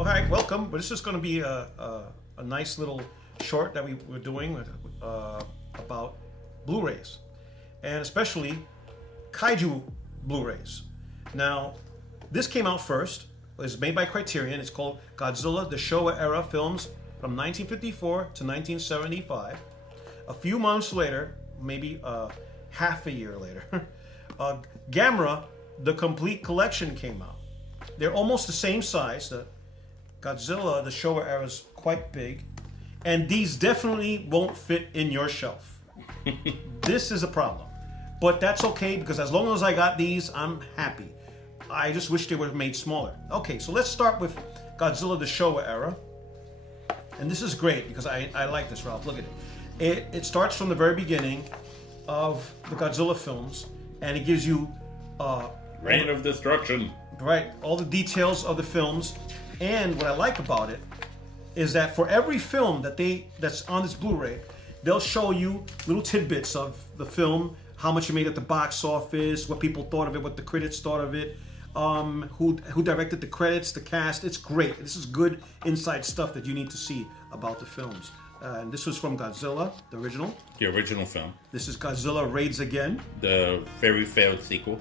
Okay, welcome. But this is going to be a nice little short that we're doing about Blu-rays, and especially kaiju Blu-rays. Now, this came out first. It's made by Criterion. It's called Godzilla: The Showa Era Films from 1954 to 1975. A few months later, maybe half a year later, Gamera, the complete collection came out. They're almost the same size. The Godzilla, the Showa era, is quite big, and these definitely won't fit in your shelf. This is a problem, but that's okay because as long as I got these, I'm happy. I just wish they were made smaller. Okay, so let's start with Godzilla, the Showa era, and this is great because I like this, Ralph. Look at it. It starts from the very beginning of the Godzilla films, and it gives you Reign of Destruction. Right, all the details of the films. And what I like about it is that for every film that's on this Blu-ray, they'll show you little tidbits of the film, how much it made at the box office, what people thought of it, what the critics thought of it, who directed the credits, the cast. It's great. This is good inside stuff that you need to see about the films. And this was from Godzilla, the original. The original film. This is Godzilla Raids Again. The very failed sequel.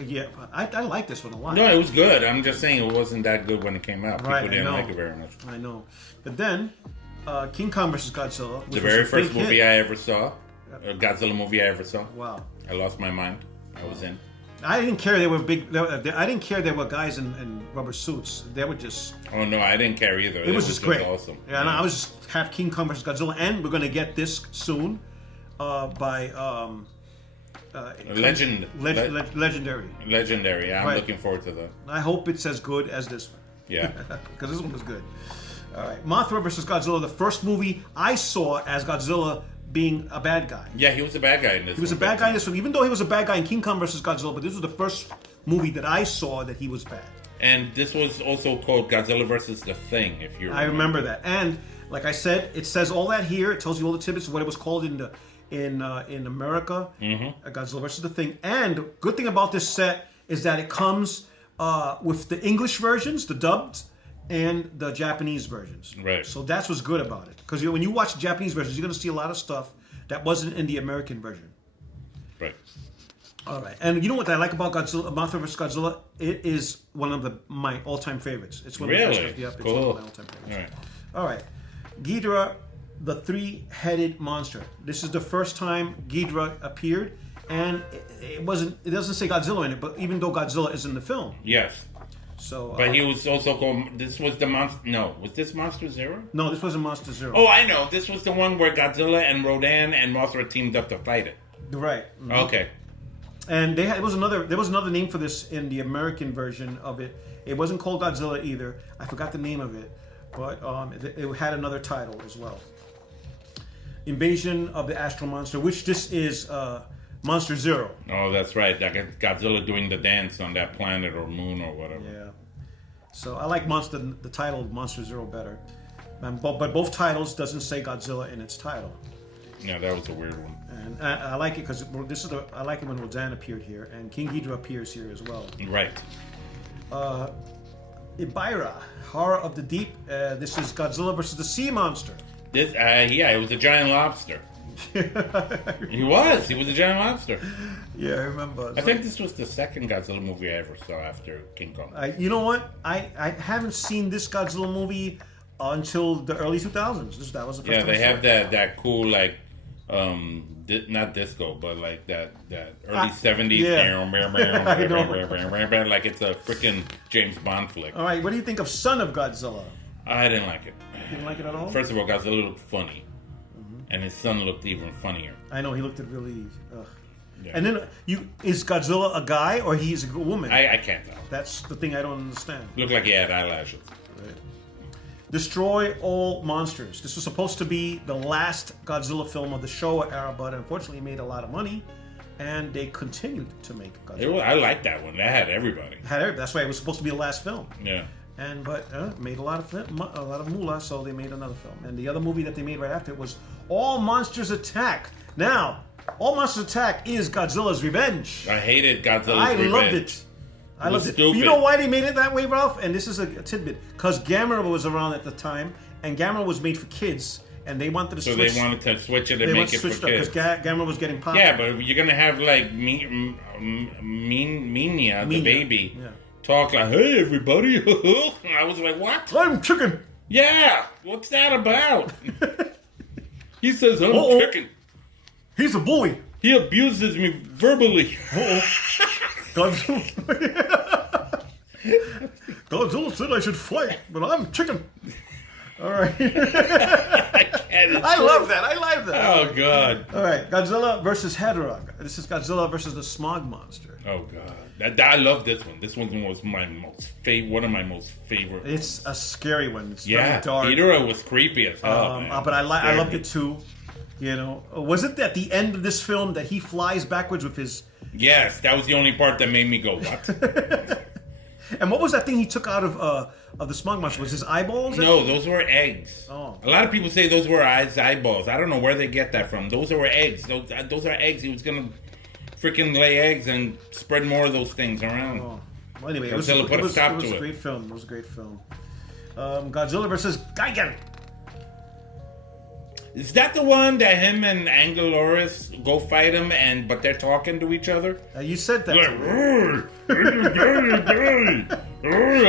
Yeah, I like this one a lot. No, it was good. I'm just saying it wasn't that good when it came out. Right, People didn't like it very much. I know. But then, King Kong vs. Godzilla. The very first movie I ever saw. A Godzilla movie I ever saw. Wow. I lost my mind. I was in. I didn't care they were big. I didn't care there were guys in rubber suits. They were just. Oh no, I didn't care either. It was just great. Awesome. Yeah, and I was just have King Kong vs. Godzilla, and we're gonna get this soon, by Legendary. Legendary. Yeah, I'm looking forward to that. I hope it's as good as this one. Yeah. Because this one was good. All right, Mothra vs. Godzilla, the first movie I saw as Godzilla being a bad guy. Yeah, he was a bad guy in this. He was a bad guy in this one, even though he was a bad guy in King Kong vs. Godzilla. But this was the first movie that I saw that he was bad. And this was also called Godzilla vs. The Thing, if you remember. I remember that. And like I said, it says all that here. It tells you all the tidbits of what it was called in America. Godzilla vs. The Thing. And good thing about this set is that it comes with the English versions, the dubbed, and the Japanese versions. Right. So that's what's good about it. Because when you watch the Japanese versions, you're going to see a lot of stuff that wasn't in the American version. Right. All right. And you know what I like about Godzilla, Mothra vs. Godzilla? It is one of my all-time favorites. It's one of Really? the best. Yep, it's cool. one of my all-time favorites. All right. Ghidorah, the three-headed monster. This is the first time Ghidorah appeared, and it doesn't say Godzilla in it, but even though Godzilla is in the film. Yes. So, but he was also called. This was the monster. No, was this Monster Zero? No, this wasn't Monster Zero. Oh, I know. This was the one where Godzilla and Rodan and Mothra teamed up to fight it. Right. Mm-hmm. Okay. And there was another name for this in the American version of it. It wasn't called Godzilla either. I forgot the name of it, but it had another title as well. Invasion of the Astral Monster, which this is Monster Zero. Oh, that's right. Godzilla doing the dance on that planet or moon or whatever. Yeah. So I like the title of Monster Zero better. But both titles doesn't say Godzilla in its title. Yeah, that was a weird one. And I like it because I like it when Rodan appeared here, and King Ghidorah appears here as well. Right. Ibira, Horror of the Deep. This is Godzilla versus the Sea Monster. This, it was a giant lobster. He was a giant lobster. Yeah, I remember. I think this was the second Godzilla movie I ever saw after King Kong. You know what? I haven't seen this Godzilla movie until the early 2000s. That was the first time. Yeah, they have that cool like, not disco, but like that early 70s. Yeah. Like it's a freaking James Bond flick. All right, what do you think of Son of Godzilla? I didn't like it. You didn't like it at all? First of all, Godzilla looked funny. And his son looked even funnier. I know, he looked at really... Yeah. And then, is Godzilla a guy or he's a woman? I can't tell. That's the thing I don't understand. Looked like he had eyelashes. Right. Destroy All Monsters. This was supposed to be the last Godzilla film of the Showa era, but unfortunately it made a lot of money. And they continued to make Godzilla. I like that one. That had everybody. That's why it was supposed to be the last film. Yeah. But made a lot of moolah, so they made another film. And the other movie that they made right after it was All Monsters Attack. Now, All Monsters Attack is Godzilla's revenge. I hated Godzilla's revenge. I loved it. I loved it. Stupid. You know why they made it that way, Ralph? And this is a tidbit. Because Gamera was around at the time, and Gamera was made for kids, and they wanted to switch. So they wanted to switch it and make it for kids. Because Gamera was getting popular. Yeah, but you're gonna have like Minya, the baby, talk like, "Hey, everybody!" I was like, "What? I'm chicken." Yeah, what's that about? He says, "I'm chicken." He's a bully. He abuses me verbally. Godzilla said I should fight, but I'm chicken. All right. I love that. I like that. Oh, God. All right. Godzilla versus Hedorah. This is Godzilla versus the Smog Monster. Oh, God. I love this one. This one was one of my most favorite. It's a scary one. It's very dark. Hedorah was creepy as hell. But I loved it too. You know, was it at the end of this film that he flies backwards with his... Yes, that was the only part that made me go, what? And what was that thing he took out of the smog monster? Was his eyeballs? No, those were eggs. Oh. A lot of people say those were eyeballs. I don't know where they get that from. Those were eggs. Those are eggs. He was going to freaking lay eggs and spread more of those things around. Oh. Well, anyway, it was a great film. It was a great film. Godzilla versus Gigan. Is that the one that him and Angaloris go fight him, but they're talking to each other? You said that.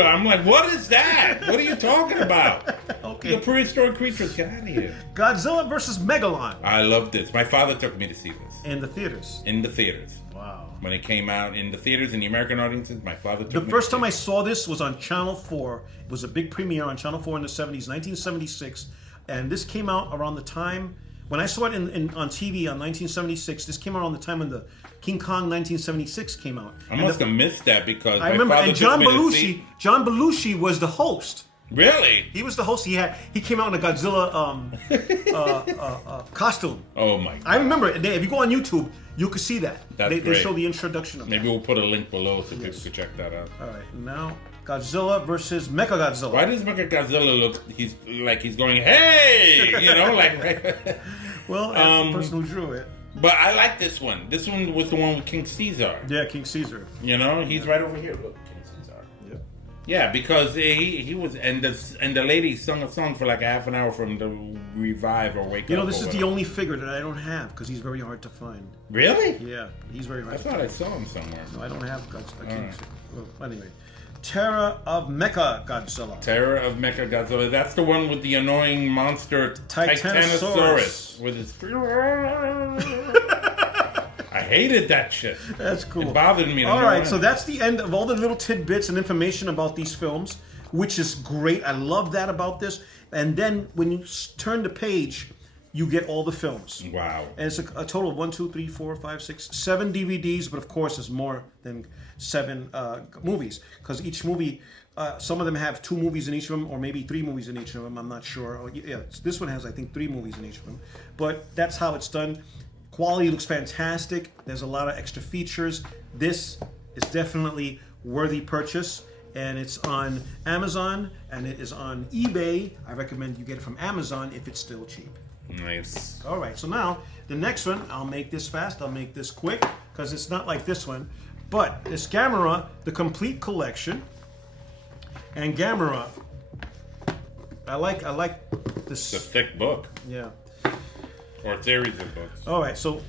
I'm like, what is that? What are you talking about? Okay. The prehistoric creatures, get out of here. Godzilla versus Megalon. I love this. My father took me to see this. In the theaters. In the theaters. Wow. When it came out in the theaters, in the American audiences, my father took me. The first time I saw this was on Channel 4. It was a big premiere on Channel 4 in the 70s, 1976. And this came out around the time when I saw it on TV on 1976. This came out around the time when the King Kong 1976 came out. I must have missed that because I remember. And John Belushi was the host. Really? He was the host. He came out in a Godzilla costume. Oh my God! I remember. If you go on YouTube, you can see that. They show the introduction of Maybe we'll put a link below so people can check that out. All right, now Godzilla versus Mechagodzilla. Why does Mechagodzilla look? He's going, hey, like. Well, that's the person who drew it. But I like this one. This one was the one with King Caesar. Yeah, King Caesar. You know, he's right over here. Look, King Caesar. Yep. Yeah, because he was, and the lady sung a song for like a half an hour from the revive or wake up. You know, this is the only figure that I don't have because he's very hard to find. Really? Yeah, he's very hard. I thought I saw him somewhere. No, I don't have Godzilla. Right. Well, anyway. Terror of Mechagodzilla. Terror of Mechagodzilla. That's the one with the annoying monster Titanosaurus with his. I hated that shit. That's cool. It bothered me. All right, so that's the end of all the little tidbits and information about these films, which is great. I love that about this. And then when you turn the page, you get all the films. Wow. And it's a total of 7 DVDs, but of course there's more than 7 movies, because each movie, some of them have 2 movies in each of them, or maybe 3 movies in each of them. I'm not sure. Yeah, this one has, I think, 3 movies in each of them. But that's how it's done. Quality looks fantastic. There's a lot of extra features. This is definitely worthy purchase, and it's on Amazon and it is on eBay. I recommend you get it from Amazon if it's still cheap. Nice. All right, so now the next one, I'll make this fast, I'll make this quick, because it's not like this one. But this Gamera, the complete collection, and Gamera, I like this. It's a thick book. Yeah. Or a series of books. All right, so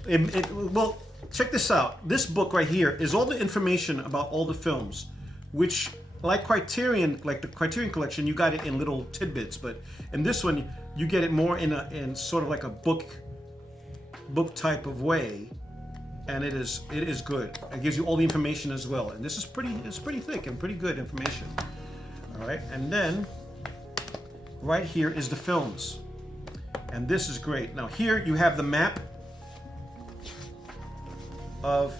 well, check this out. This book right here is all the information about all the films, which, like Criterion, like the Criterion collection, you got it in little tidbits, but in this one, you get it more in sort of like a book type of way, and it is good. It gives you all the information as well, and this is pretty thick and pretty good information. All right, and then right here is the films, and this is great. Now here you have the map of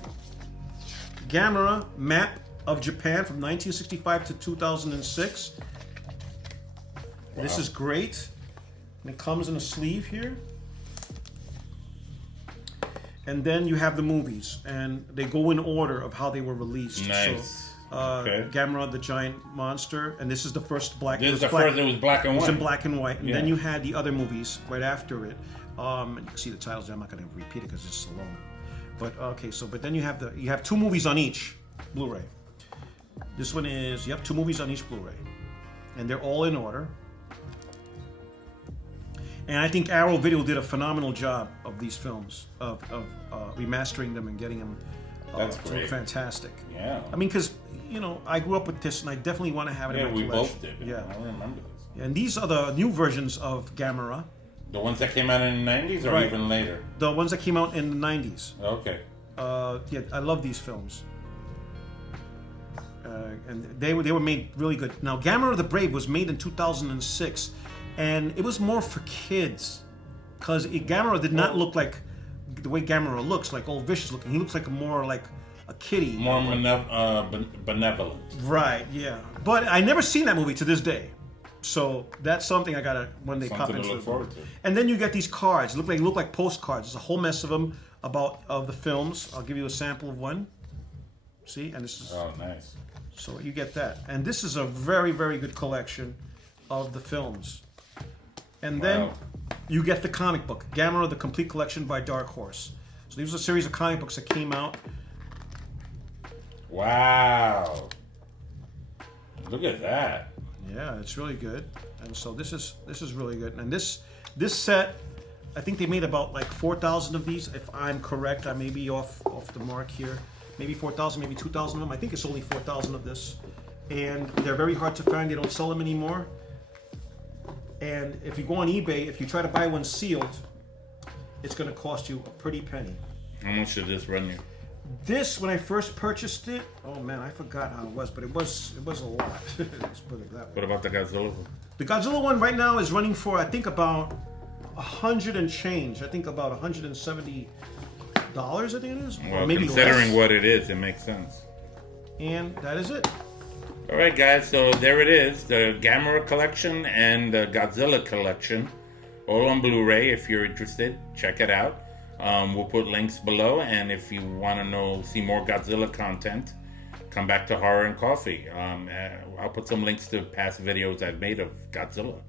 Gamera map of Japan from 1965 to 2006. Wow. This is great. And it comes in a sleeve here. And then you have the movies, and they go in order of how they were released. Nice. So, Gamera the Giant Monster, and this is the first black. This is the first. It was black and white. It was in black and white, and then you had the other movies right after it. And you can see the titles. I'm not going to repeat it because it's so long. But okay, but then you have 2 movies on each Blu-ray. This one is, yep, 2 movies on each Blu-ray. And they're all in order. And I think Arrow Video did a phenomenal job of these films, of remastering them and getting them That's to great. look fantastic. Yeah. I mean, because, I grew up with this, and I definitely want to have it in my we collection. both did. Yeah. I remember this. And these are the new versions of Gamera. The ones that came out in the 90s or Right. even later? The ones that came out in the 90s. Okay. Yeah, I love these films. And they were made really good. Now, Gamera the Brave was made in 2006, and it was more for kids, because Gamera did not look like the way Gamera looks, like old vicious looking. He looks like more like a kitty. More benevolent. Right, yeah. But I never seen that movie to this day. So that's something I gotta one day pop Something into. to look forward to. And then you get these cards. Look like postcards. There's a whole mess of them of the films. I'll give you a sample of one. See, and this is Oh, nice. so you get that. And this is a very, very good collection of the films. And then Wow. you get the comic book, Gamera: The Complete Collection by Dark Horse. So these are a series of comic books that came out. Wow. Look at that. Yeah, it's really good. And so this is really good. And this set, I think they made about like 4,000 of these. If I'm correct, I may be off the mark here. Maybe 4,000, maybe 2,000 of them. I think it's only 4,000 of this. And they're very hard to find. They don't sell them anymore. And if you go on eBay, if you try to buy one sealed, it's going to cost you a pretty penny. How much did this run you? This, when I first purchased it, oh man, I forgot how it was, but it was a lot. Let's put it that way. What about the Godzilla? The Godzilla one right now is running for, I think, about 100 and change. I think about $170, I think it is. Well, or maybe considering less. what it is, it makes sense. And that is it. All right, guys. So there it is, the Gamera collection and the Godzilla collection, all on Blu-ray. If you're interested, check it out. We'll put links below, and if you want to see more Godzilla content, come back to Horror and Coffee. I'll put some links to past videos I've made of Godzilla.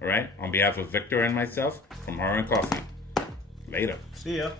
All right. On behalf of Victor and myself, from Horror and Coffee. Later. See ya.